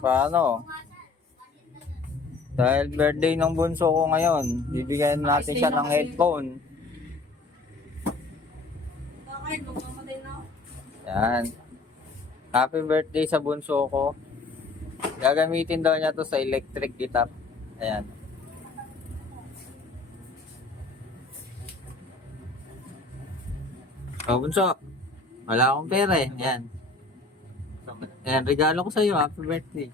Paano? Dahil birthday ng bunso ko ngayon, bibigyan natin siya ng headphone. Yan. Happy birthday sa bunso ko. Gagamitin daw niya to sa electric guitar. Ayan. Oh, bunso. Wala akong pera eh. Ayan. Ayan, regalo ko sa iyo. Happy birthday.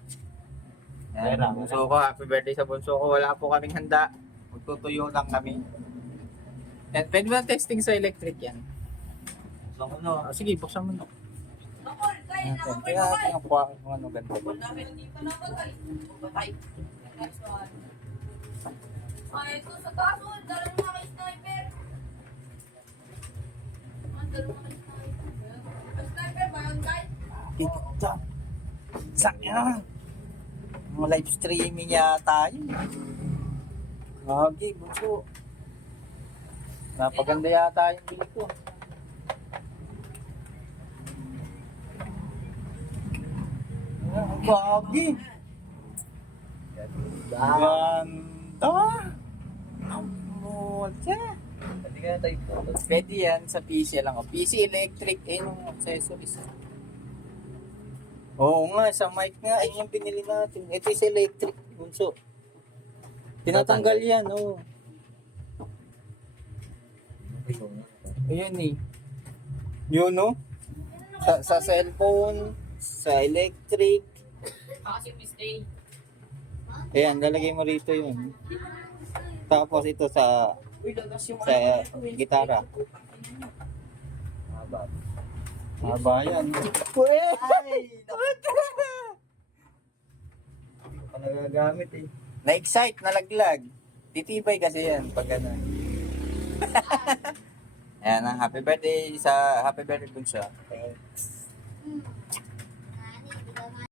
Ayan, bunso ko. Happy birthday sa bunso ko. Wala po kaming handa. Magtutuyo lang kami. Ayan, pwede ba testing sa electric yan? Buksan mo no. Sige, buksan mo no. Ayan, kaya tingnan ko kung ano ganito. Ay, ito sa kaso, dala mo mga sniper. Dala mo mga sniper. Sniper ba yun, guys? Ito. Sakya. Mga live streaming yata yun. Gagi, bunso. Napaganda yata yung bili ko. Gagi. Ganda. Amolta. Hindi ka na tayo po. Pwede yan sa PC lang. PC electric, yung accessories. Oo nga, sa mic nga, ay yung pinili natin. Ito is electric, bunso. Tinatanggal yan, oo. Ayan eh. Yun, no? Sa cellphone, sa electric. Kasi mistake. Ayan, lalagay mo rito yun. Tapos ito sa gitara. Haba yan. Uy! Ay! Hindi ko pa nagagamit eh. Na-excite, nalaglag. Titibay kasi yan pag gano'n. Ayan, happy birthday bunso. Thanks.